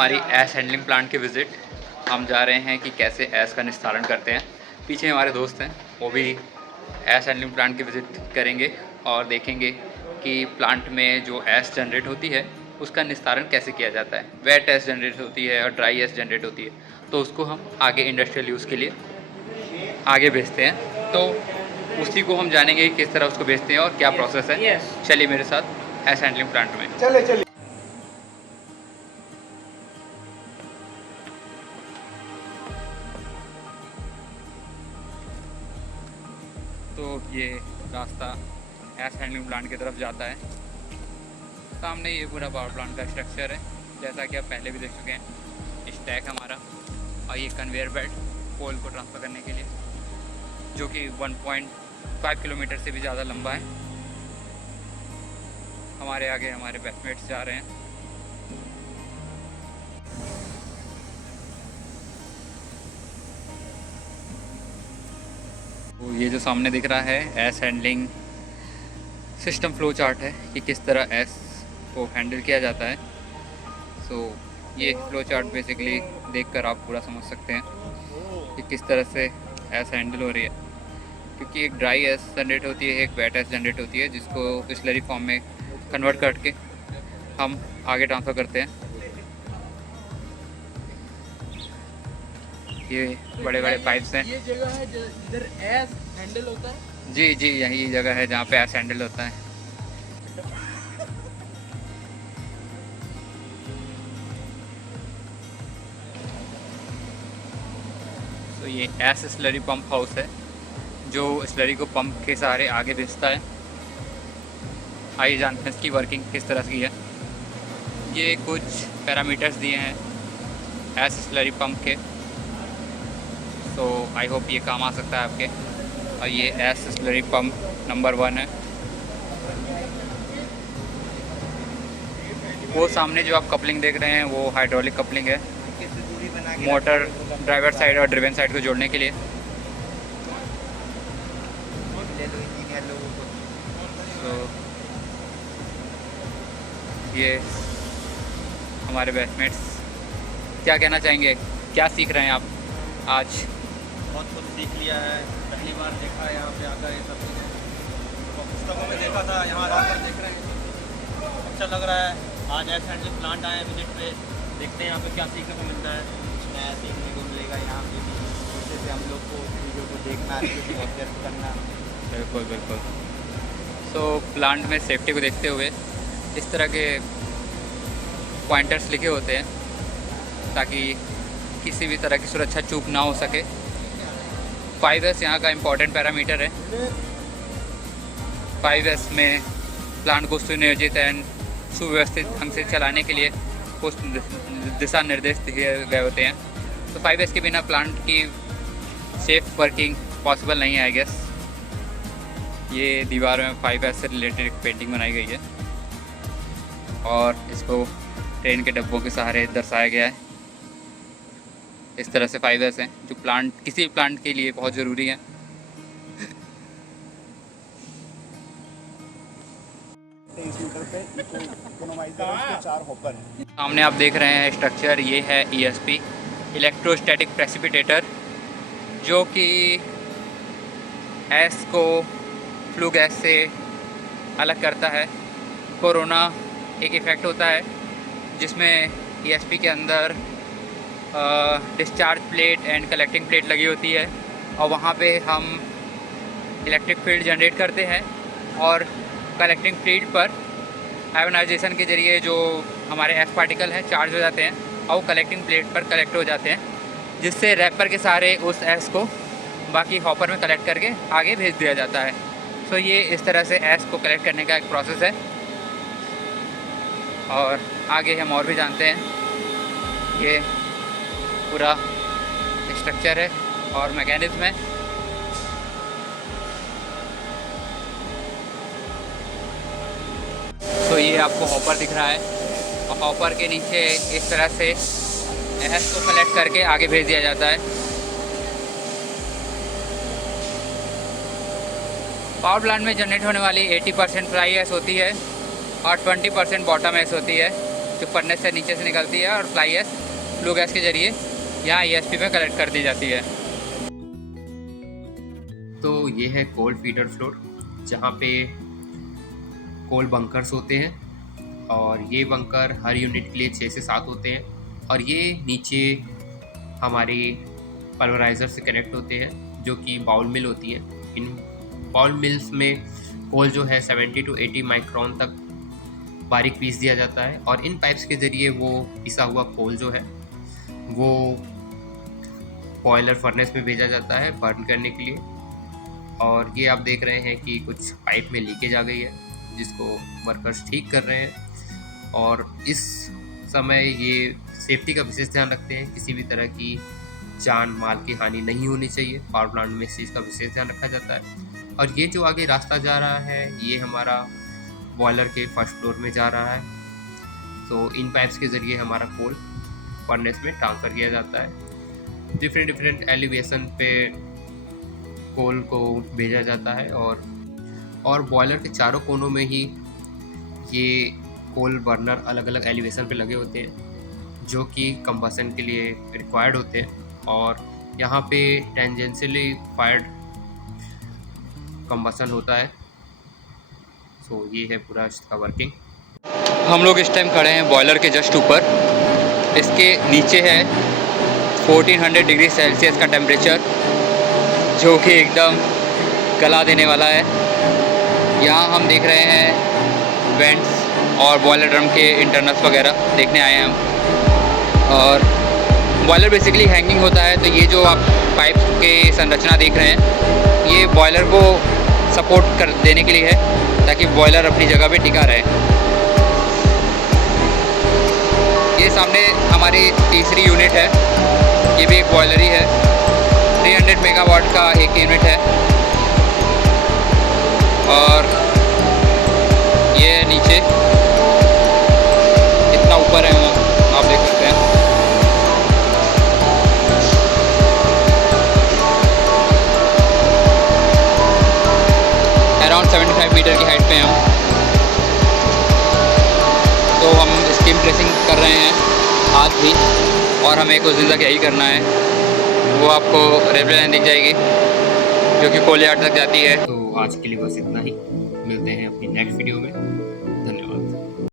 हमारी S handling plant की visit. हम जा रहे हैं कि कैसे एस का निस्तारण करते हैं। पीछे हमारे दोस्त हैं, वो भी एस हैंडलिंग प्लांट की विज़िट करेंगे और देखेंगे कि प्लांट में जो एस जनरेट होती है उसका निस्तारण कैसे किया जाता है। वेट एस जनरेट होती है और ड्राई एस जनरेट होती है, तो उसको हम आगे इंडस्ट्रियल यूज़ के लिए आगे भेजते हैं। तो उसी को हम जानेंगे कि किस तरह उसको भेजते हैं और क्या प्रोसेस है। चलिए मेरे साथ एस हैंडलिंग प्लांट में। चलिए। तो ये रास्ता एस हैंडलिंग प्लांट की तरफ जाता है। सामने ये पूरा पावर प्लांट का स्ट्रक्चर है, जैसा कि आप पहले भी देख चुके हैं। स्टैक हमारा और ये कन्वेयर बेल्ट कोल को ट्रांसफ़र करने के लिए, जो कि 1.5 किलोमीटर से भी ज़्यादा लंबा है। हमारे आगे हमारे बैचमेट्स जा रहे हैं। तो ये जो सामने दिख रहा है S handling system flow chart है कि किस तरह एस को हैंडल किया जाता है। सो ये फ्लो चार्ट बेसिकली देखकर आप पूरा समझ सकते हैं कि किस तरह से एस हैंडल हो रही है, क्योंकि एक ड्राई एस जनरेट होती है, एक वेट एस जनरेट होती है, जिसको स्लरी फॉर्म में कन्वर्ट करके हम आगे ट्रांसफ़र करते हैं। ये बड़े बड़े पाइप्स हैं। ये जगह है जिधर एस हैंडल होता है। जी जी, यही जगह है जहाँ पे एस हैंडल होता है। तो ये एस स्लरी पंप हाउस है जो स्लरी को पंप के सहारे आगे भेजता है। आइए जानते हैं इसकी वर्किंग किस तरह की है। ये कुछ पैरामीटर्स दिए हैं एस स्लरी पंप के, तो आई होप ये काम आ सकता है आपके। और ये एस स्लरी पंप नंबर 1 है। वो सामने जो आप कपलिंग देख रहे हैं वो हाइड्रोलिक कपलिंग है, मोटर ड्राइवर साइड और ड्रिवन साइड को जोड़ने के लिए। तो ये हमारे बैचमेट्स क्या कहना चाहेंगे, क्या सीख रहे हैं आप आज? बहुत कुछ सीख लिया है, पहली बार देखा है यहाँ पे आकर ये सब चीज़ें। तो पुस्तकों में देखा था, यहाँ आकर देख रहे हैं, अच्छा लग रहा है। आज एस हैंडलिंग प्लांट आए हैं विजिट पे, देखते हैं यहाँ पे क्या सीखने को मिलता है। कुछ नया सीखने को मिलेगा यहाँ पे भी, जैसे हम लोग को चीज़ों को देखना, ऑब्जर्व करना। बिल्कुल बिल्कुल। तो प्लांट में सेफ्टी को देखते हुए इस तरह के पॉइंटर्स लिखे होते हैं ताकि किसी भी तरह की सुरक्षा चूक ना हो सके। 5S यहाँ का इम्पोर्टेंट पैरामीटर है। 5S में प्लांट को सुनियोजित एंड सुव्यवस्थित ढंग से चलाने के लिए कुछ दिशा निर्देश दिए गए होते हैं। तो 5S के बिना प्लांट की सेफ वर्किंग पॉसिबल नहीं है आई गेस। ये दीवार में 5S से रिलेटेड एक पेंटिंग बनाई गई है और इसको ट्रेन के डब्बों के सहारे दर्शाया गया है। इस तरह से 5S हैं जो प्लांट, किसी प्लांट के लिए बहुत ज़रूरी है। सामने आप देख रहे हैं स्ट्रक्चर, ये है ESP इलेक्ट्रोस्टैटिक प्रेसिपिटेटर, जो कि एस को फ्लू गैस से अलग करता है। कोरोना एक इफ़ेक्ट होता है जिसमें ESP के अंदर discharge plate and collecting plate लगी होती है और वहाँ पे हम इलेक्ट्रिक फील्ड जनरेट करते हैं और कलेक्टिंग प्लेट पर आयोनाइजेशन के ज़रिए जो हमारे एस पार्टिकल हैं चार्ज हो जाते हैं और वो कलेक्टिंग प्लेट पर कलेक्ट हो जाते हैं, जिससे रैपर के सहारे उस एस को बाकी हॉपर में कलेक्ट करके आगे भेज दिया जाता है। तो ये इस तरह से एस को कलेक्ट करने का एक प्रोसेस है और आगे हम और भी जानते हैं। ये पूरा स्ट्रक्चर है और मैकेनिज्म है। तो ये आपको हॉपर दिख रहा है और हॉपर के नीचे इस तरह से एस को कलेक्ट करके आगे भेज दिया जाता है। पावर प्लांट में जनरेट होने वाली 80% फ्लाई एस होती है और 20% बॉटम एस होती है। जो फर्नेस से नीचे से निकलती है और फ्लाई एश फ्लू गैस के ज़रिए यहाँ ESP में कलेक्ट कर दी जाती है। तो ये है कोल फीडर फ्लोर, जहाँ पे कोल बंकर्स होते हैं और ये बंकर हर यूनिट के लिए 6 से 7 होते हैं और ये नीचे हमारे पल्वराइज़र से कनेक्ट होते हैं जो कि बाउल मिल होती है। इन बाउल मिल्स में कोल जो है 70 to 80 माइक्रोन तक बारीक पीस दिया जाता है और इन पाइप्स के ज़रिए वो पिसा हुआ कोल जो है वो बॉयलर फर्नेस में भेजा जाता है बर्न करने के लिए। और ये आप देख रहे हैं कि कुछ पाइप में लीकेज आ गई है जिसको वर्कर्स ठीक कर रहे हैं और इस समय ये सेफ्टी का विशेष ध्यान रखते हैं, किसी भी तरह की जान माल की हानि नहीं होनी चाहिए। पावर प्लांट में इस चीज़ का विशेष ध्यान रखा जाता है। और ये जो आगे रास्ता जा रहा है ये हमारा बॉयलर के फर्स्ट फ्लोर में जा रहा है। तो इन पाइप्स के ज़रिए हमारा कोल फर्नेस में ट्रांसफ़र किया जाता है। डिफरेंट एलिवेशन पे कोल को भेजा जाता है और बॉयलर के चारों कोनों में ही ये कोल बर्नर अलग अलग एलिवेशन पे लगे होते हैं जो कि कंबसन के लिए रिक्वायर्ड होते हैं। और यहाँ पे टेंजेंशियली फायर्ड कंबसन होता है। सो ये है पूरा इसका वर्किंग। हम लोग इस टाइम खड़े हैं बॉयलर के जस्ट ऊपर। इसके नीचे है 1400 डिग्री सेल्सियस का टेम्परेचर जो कि एकदम गला देने वाला है। यहाँ हम देख रहे हैं वेंट्स और बॉयलर ड्रम के इंटरनल्स वगैरह देखने आए हैं हम। और बॉयलर बेसिकली हैंगिंग होता है, तो ये जो आप पाइप के संरचना देख रहे हैं ये बॉयलर को सपोर्ट कर देने के लिए है ताकि बॉयलर अपनी जगह पे टिका रहे। ये सामने हमारी तीसरी यूनिट है, ये भी एक बॉयलर ही है। 300 मेगावाट का एक यूनिट है और ये नीचे इतना ऊपर है आप देख सकते हैं। अराउंड 75 मीटर की हाइट पे हैं हम। तो हम स्टीम प्रेसिंग कर रहे हैं आज भी और हमें कुछ दिन तक यही करना है। वो आपको रेलवे लाइन दिख जाएगी जो कि कोल यार्ड तक जाती है। तो आज के लिए बस इतना ही, मिलते हैं अपनी नेक्स्ट वीडियो में।